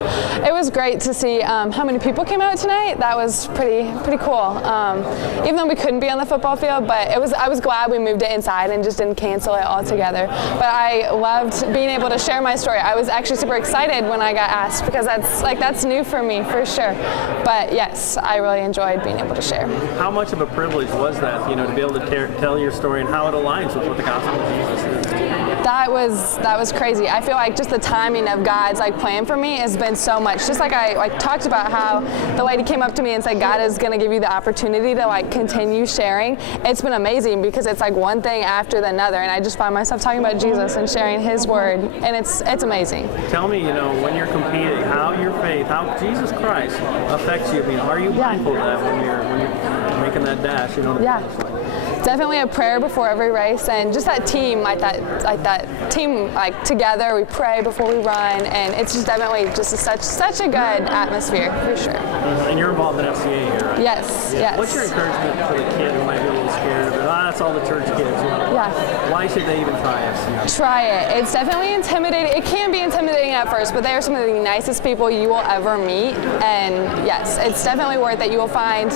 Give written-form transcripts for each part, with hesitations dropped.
It was great to see how many people came out tonight. That was pretty cool. Even though we couldn't be on the football field, but I was glad we moved it inside and just didn't cancel it altogether. But I loved being able to share my story. I was actually super excited when I got asked because that's new for me for sure. But yes, I really enjoyed being able to share. How much of a privilege was that, to be able to tell your story and how it aligns with what the gospel of Jesus is? That was crazy. I feel like just the timing of God's plan for me has been so much. Just like I talked about how the lady came up to me and said God is going to give you the opportunity to continue sharing. It's been amazing because it's one thing after the another, and I just find myself talking about Jesus and sharing His word, and it's amazing. Tell me, when you're competing, how your faith, how Jesus Christ affects you. Are you mindful of that when you're making that dash? Yeah. Definitely a prayer before every race, and just that team, together. We pray before we run, and it's just definitely just such a good atmosphere for sure. And you're involved in FCA here, right? Yes. What's your encouragement for the kid who might be a little scared of it? That's all the church kids. Yeah. Why should they even try FCA? Try it. It's definitely intimidating. It can be intimidating at first, but they are some of the nicest people you will ever meet, and yes, it's definitely worth it. You will find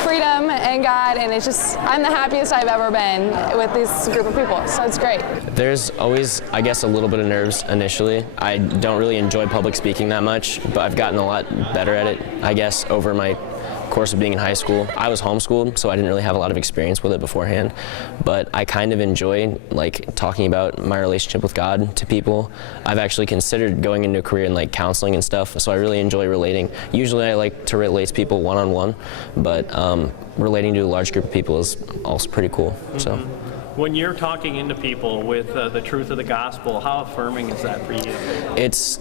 freedom in God, and I'm the happiest I've ever been with this group of people, so it's great. There's always, I guess, a little bit of nerves initially. I don't really enjoy public speaking that much, but I've gotten a lot better at it, I guess, over my course of being in high school. I was homeschooled, so I didn't really have a lot of experience with it beforehand, but I kind of enjoy talking about my relationship with God to people. I've actually considered going into a career in counseling and stuff, so I really enjoy relating. Usually I like to relate to people one-on-one, but relating to a large group of people is also pretty cool. So. When you're talking into people with the truth of the gospel, how affirming is that for you? It's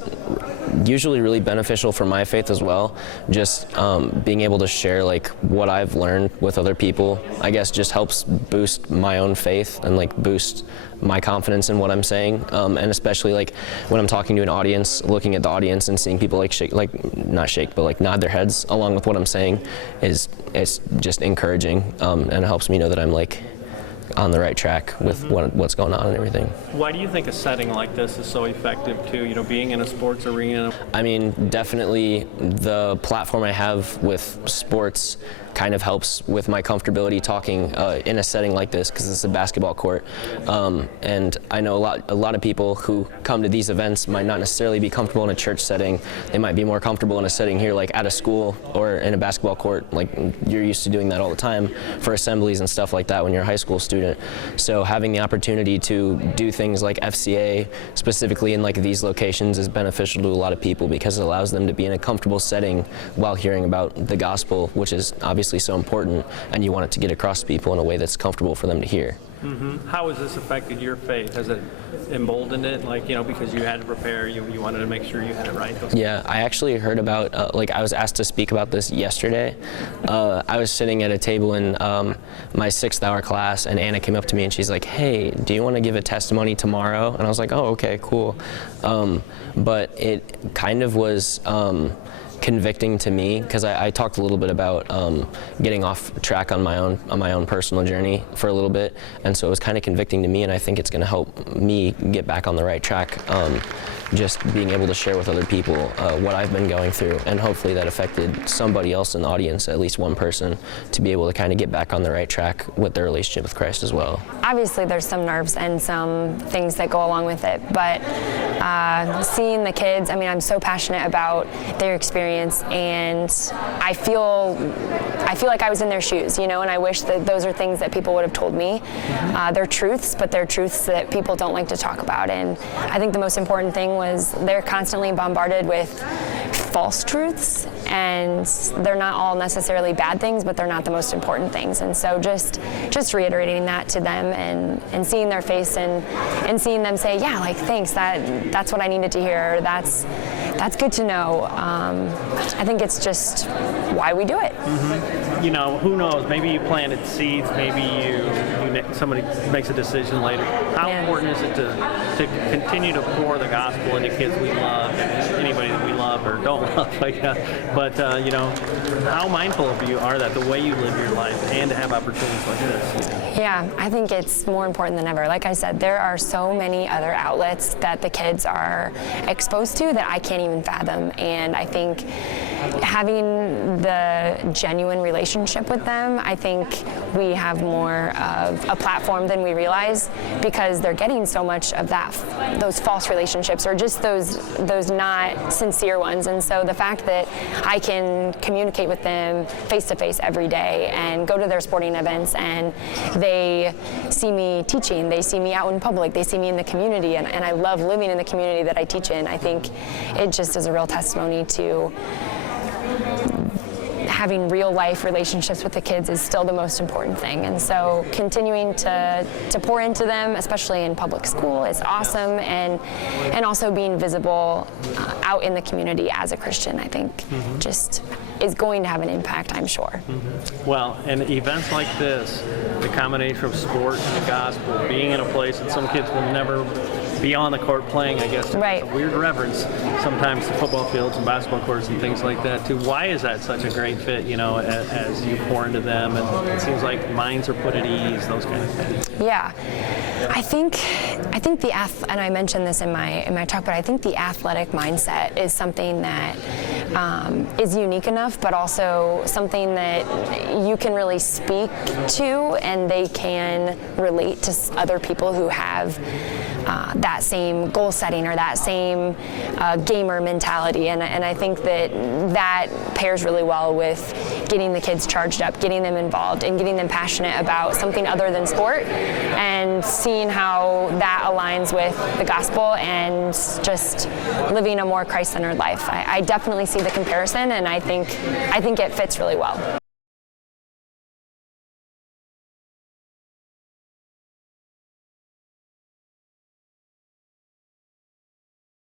usually really beneficial for my faith as well. Just being able to share what I've learned with other people, I guess, just helps boost my own faith and boost my confidence in what I'm saying. And especially when I'm talking to an audience, looking at the audience and seeing people not shake, but nod their heads along with what I'm saying it's just encouraging, and it helps me know that I'm on the right track with what's going on and everything. Why do you think a setting like this is so effective too, being in a sports arena? I mean, definitely the platform I have with sports kind of helps with my comfortability talking in a setting like this because it's a basketball court. And I know a lot of people who come to these events might not necessarily be comfortable in a church setting. They might be more comfortable in a setting here at a school or in a basketball court. You're used to doing that all the time for assemblies and stuff like that when you're a high school student. So having the opportunity to do things like FCA specifically in these locations is beneficial to a lot of people because it allows them to be in a comfortable setting while hearing about the gospel, which is obviously so important, and you want it to get across to people in a way that's comfortable for them to hear. How has this affected your faith? Has it emboldened it, because you had to prepare, you wanted to make sure you had it right? Yeah, I actually heard about, I was asked to speak about this yesterday. I was sitting at a table in my 6th hour class, and Anna came up to me and she's like, hey, do you want to give a testimony tomorrow? And I was like, oh, okay, cool. But it kind of was convicting to me because I talked a little bit about getting off track on my own personal journey for a little bit, and so it was kind of convicting to me, and I think it's going to help me get back on the right track. Just being able to share with other people what I've been going through, and hopefully that affected somebody else in the audience, at least one person, to be able to kind of get back on the right track with their relationship with Christ as well. Obviously there's some nerves and some things that go along with it, but seeing the kids, I'm so passionate about their experience, and I feel like I was in their shoes, and I wish that those are things that people would have told me. They're truths, but they're truths that people don't like to talk about, and I think the most important thing was they're constantly bombarded with false truths, and they're not all necessarily bad things, but they're not the most important things. And so just reiterating that to them and seeing their face and seeing them say, yeah, thanks, that's what I needed to hear, that's good to know. I think it's just why we do it. Who knows, maybe you planted seeds, maybe somebody makes a decision later. How important is it to continue to pour the gospel into kids we love, and anybody that we love, or don't love, I guess. But, you know, how mindful of you are that, the way you live your life, and to have opportunities like this? Yeah, I think it's more important than ever. Like I said, there are so many other outlets that the kids are exposed to that I can't even fathom. And I think having the genuine relationship with them, I think we have more of a platform than we realize, because they're getting so much of that, those false relationships, or just those not sincere ones. And so the fact that I can communicate with them face to face every day and go to their sporting events, and they see me teaching, they see me out in public, they see me in the community, and I love living in the community that I teach in. I think it just is a real testimony to having real life relationships with the kids is still the most important thing. And so continuing to pour into them, especially in public school, is awesome. And also being visible out in the community as a Christian, I think just is going to have an impact, I'm sure. Well, and events like this, the combination of sport and the gospel, being in a place that some kids will never be on the court playing, I guess. Right. It's a weird reverence sometimes to football fields and basketball courts and things like that too. Why is that such a great fit, you know, as you pour into them, and it seems like minds are put at ease, those kind of things? Yeah, I think and I mentioned this in my talk, but I think the athletic mindset is something that is unique enough, but also something that you can really speak to, and they can relate to other people who have that same goal setting or that same gamer mentality. And I think that pairs really well with getting the kids charged up, getting them involved, and getting them passionate about something other than sport, and seeing how that aligns with the gospel and just living a more Christ-centered life. I definitely see the comparison, and I think it fits really well.